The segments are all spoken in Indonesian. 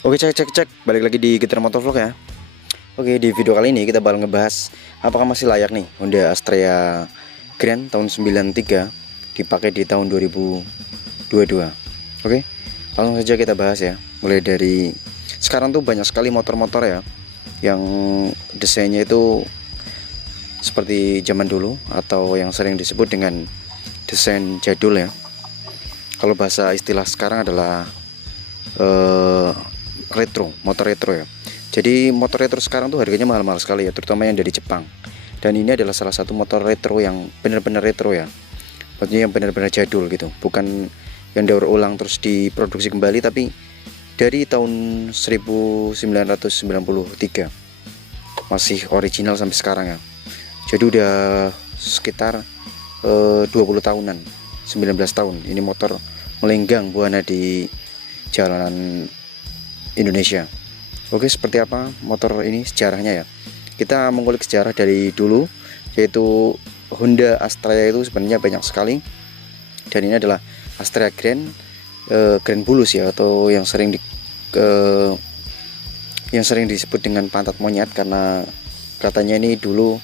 Oke, cek, balik lagi di Gitar Motovlog ya. Oke, di video kali ini kita bakal ngebahas apakah masih layak nih Honda Astrea Grand tahun 93 dipakai di tahun 2022. Oke, langsung saja kita bahas ya. Mulai dari sekarang tuh banyak sekali motor-motor ya yang desainnya itu seperti zaman dulu atau yang sering disebut dengan desain jadul ya. Kalau bahasa istilah sekarang adalah retro, motor retro ya. Jadi motor retro sekarang tuh harganya mahal-mahal sekali ya, terutama yang dari Jepang. Dan ini adalah salah satu motor retro yang benar-benar retro ya. Maksudnya yang benar-benar jadul gitu, bukan yang daur ulang terus diproduksi kembali, tapi dari tahun 1993 masih original sampai sekarang ya. Jadi udah sekitar 20 tahunan, 19 tahun ini motor melenggang buana di jalanan Indonesia. Oke, seperti apa motor ini sejarahnya ya? Kita mengulik sejarah dari dulu, yaitu Honda Astrea itu sebenarnya banyak sekali. Dan ini adalah Astrea Grand, Grand Bulus ya, atau yang sering disebut dengan pantat monyet, karena katanya ini dulu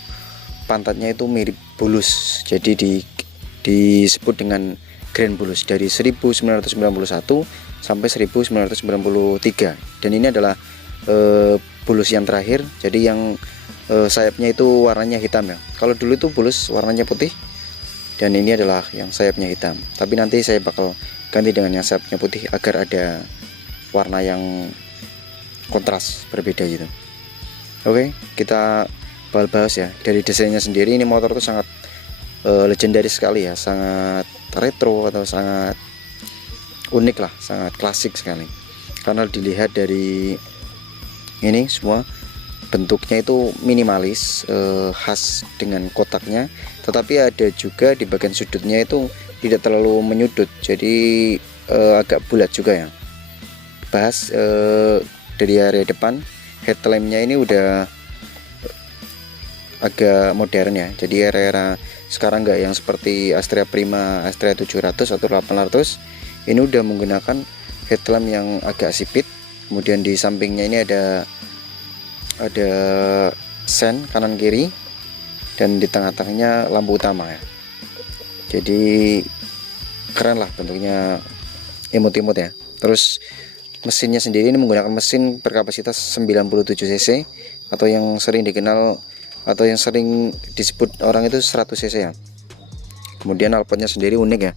pantatnya itu mirip bulus. Jadi disebut dengan Grand Bulus dari 1991 sampai 1993. Dan ini adalah bulus yang terakhir. Jadi yang sayapnya itu warnanya hitam ya. Kalau dulu itu bulus warnanya putih, dan ini adalah yang sayapnya hitam. Tapi nanti saya bakal ganti dengan yang sayapnya putih agar ada warna yang kontras berbeda gitu. Oke, kita bahas ya. Dari desainnya sendiri, ini motor tuh sangat legendaris sekali ya, sangat retro atau sangat unik lah, sangat klasik sekali. Karena dilihat dari ini semua bentuknya itu minimalis, khas dengan kotaknya, tetapi ada juga di bagian sudutnya itu tidak terlalu menyudut, jadi agak bulat juga ya. Bahas dari area depan, headlampnya ini udah agak modern ya. Jadi era-era sekarang nggak yang seperti Astrea Prima, Astrea 700 atau 800. Ini udah menggunakan headlamp yang agak sipit. Kemudian di sampingnya ini ada sen kanan kiri, dan di tengah-tengahnya lampu utama ya. Jadi keren lah bentuknya, imut-imut ya. Terus mesinnya sendiri ini menggunakan mesin berkapasitas 97 cc atau yang sering dikenal atau yang sering disebut orang itu 100 cc ya. Kemudian knalpotnya sendiri unik ya.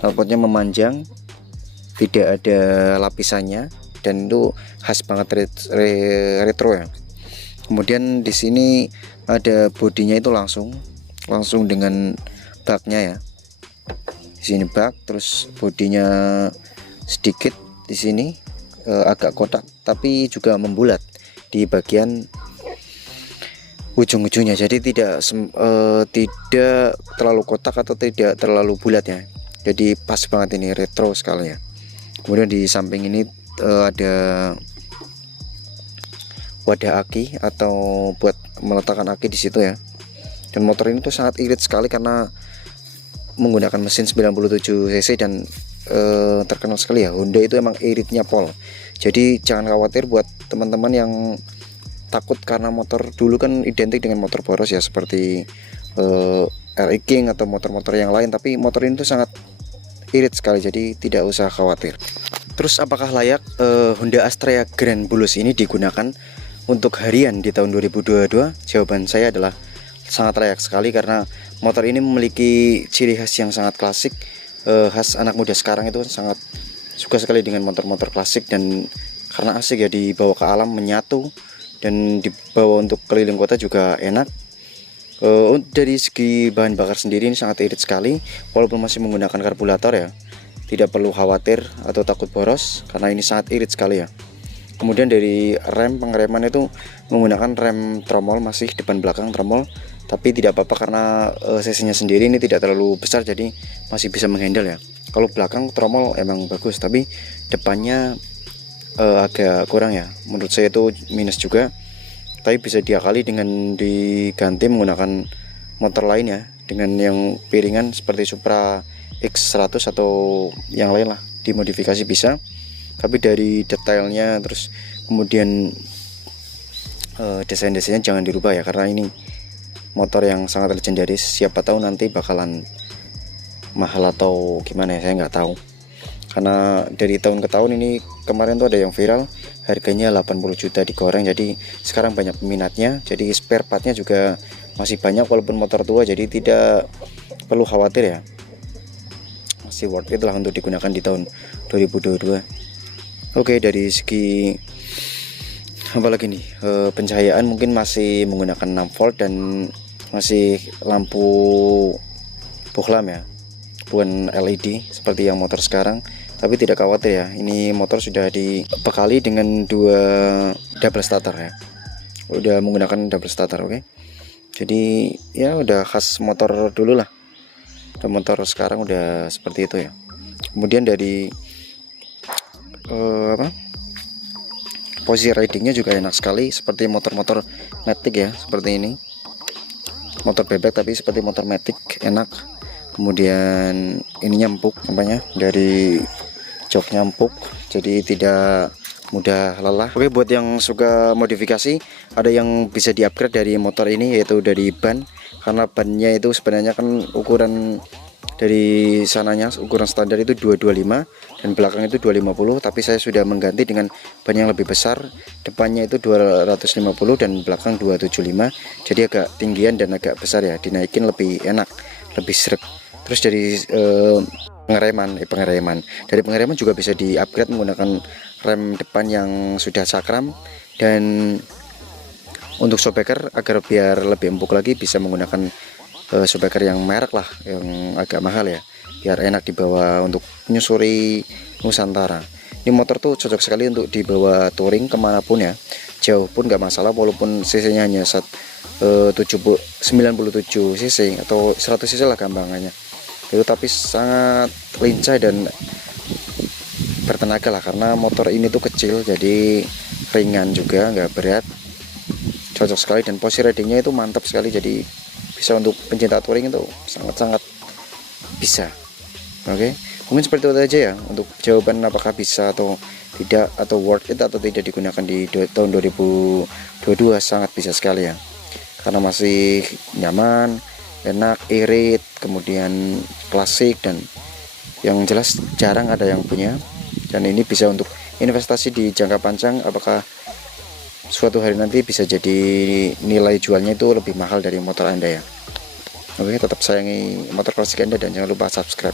Knalpotnya memanjang, tidak ada lapisannya, dan itu khas banget retro ya. Kemudian di sini ada bodinya itu langsung dengan baknya ya. Di sini bak, terus bodinya sedikit di sini agak kotak tapi juga membulat di bagian ujung-ujungnya. Jadi tidak terlalu kotak atau tidak terlalu bulat ya. Jadi pas banget, ini retro sekali ya. Kemudian di samping ini ada wadah aki atau buat meletakkan aki di situ ya. Dan motor ini tuh sangat irit sekali karena menggunakan mesin 97 cc dan terkenal sekali ya, Honda itu emang iritnya pol. Jadi jangan khawatir buat teman-teman yang takut, karena motor dulu kan identik dengan motor boros ya, seperti RX King atau motor-motor yang lain. Tapi motor ini tuh sangat irit sekali, jadi tidak usah khawatir. Terus apakah layak Honda Astrea Grand Bulus ini digunakan untuk harian di tahun 2022? Jawaban saya adalah sangat layak sekali, karena motor ini memiliki ciri khas yang sangat klasik, khas anak muda sekarang itu sangat suka sekali dengan motor-motor klasik. Dan karena asik ya, dibawa ke alam menyatu, dan dibawa untuk keliling kota juga enak. Dari segi bahan bakar sendiri ini sangat irit sekali, walaupun masih menggunakan karburator ya. Tidak perlu khawatir atau takut boros, karena ini sangat irit sekali ya. Kemudian dari pengereman itu menggunakan rem tromol, masih depan belakang tromol, tapi tidak apa-apa karena cc-nya sendiri ini tidak terlalu besar, jadi masih bisa menghandle ya. Kalau belakang tromol emang bagus, tapi depannya agak kurang ya, menurut saya itu minus juga. Tapi bisa diakali dengan diganti menggunakan motor lain ya, dengan yang piringan seperti Supra X100 atau yang lain lah, dimodifikasi bisa. tapi dari detailnya terus kemudian desain-desainnya jangan dirubah ya, karena ini motor yang sangat legendaris. Siapa tahu nanti bakalan mahal atau gimana ya, saya nggak tahu, karena dari tahun ke tahun ini. Kemarin tuh ada yang viral harganya 80 juta digoreng, jadi sekarang banyak peminatnya, jadi spare partnya juga masih banyak walaupun motor tua, jadi tidak perlu khawatir ya, masih worth it lah untuk digunakan di tahun 2022. Oke, dari segi apalagi nih, pencahayaan mungkin masih menggunakan 6 volt dan masih lampu bohlam ya, bukan LED seperti yang motor sekarang. Tapi tidak khawatir ya, ini motor sudah dibekali dengan 2 double starter ya, udah menggunakan double starter. Oke, jadi ya udah khas motor dulu lah, dan motor sekarang udah seperti itu ya. Kemudian dari posisi ridingnya juga enak sekali, seperti motor-motor matic ya, seperti ini, motor bebek tapi seperti motor matic, enak. Kemudian ininya empuk, nampaknya dari joknya empuk, jadi tidak mudah lelah. Oke, buat yang suka modifikasi, ada yang bisa di-upgrade dari motor ini, yaitu dari ban, karena bannya itu sebenarnya kan ukuran dari sananya, ukuran standar itu 225 dan belakang itu 250, tapi saya sudah mengganti dengan ban yang lebih besar, depannya itu 250 dan belakang 275, jadi agak tinggian dan agak besar ya, dinaikin lebih enak, lebih sreg. Terus dari pengereman dari pengereman juga bisa di-upgrade menggunakan rem depan yang sudah cakram, dan untuk shockbreaker agar biar lebih empuk lagi bisa menggunakan shockbreaker yang merek lah, yang agak mahal ya, biar enak dibawa untuk menyusuri Nusantara. Ini motor tuh cocok sekali untuk dibawa touring kemanapun ya, jauh pun nggak masalah, walaupun cc-nya hanya 97 cc atau 100 cc lah gampangannya itu, tapi sangat lincah dan bertenaga lah, karena motor ini tuh kecil, jadi ringan juga, nggak berat, cocok sekali, dan posisi ridingnya itu mantap sekali, jadi bisa untuk pencinta touring itu sangat-sangat bisa. Oke, mungkin seperti itu aja ya untuk jawaban apakah bisa atau tidak, atau worth it atau tidak digunakan di tahun 2022. Sangat bisa sekali ya, karena masih nyaman, enak, irit, kemudian klasik, dan yang jelas jarang ada yang punya, dan ini bisa untuk investasi di jangka panjang. Apakah suatu hari nanti bisa jadi nilai jualnya itu lebih mahal dari motor Anda ya. Oke, tetap sayangi motor klasik Anda dan jangan lupa subscribe.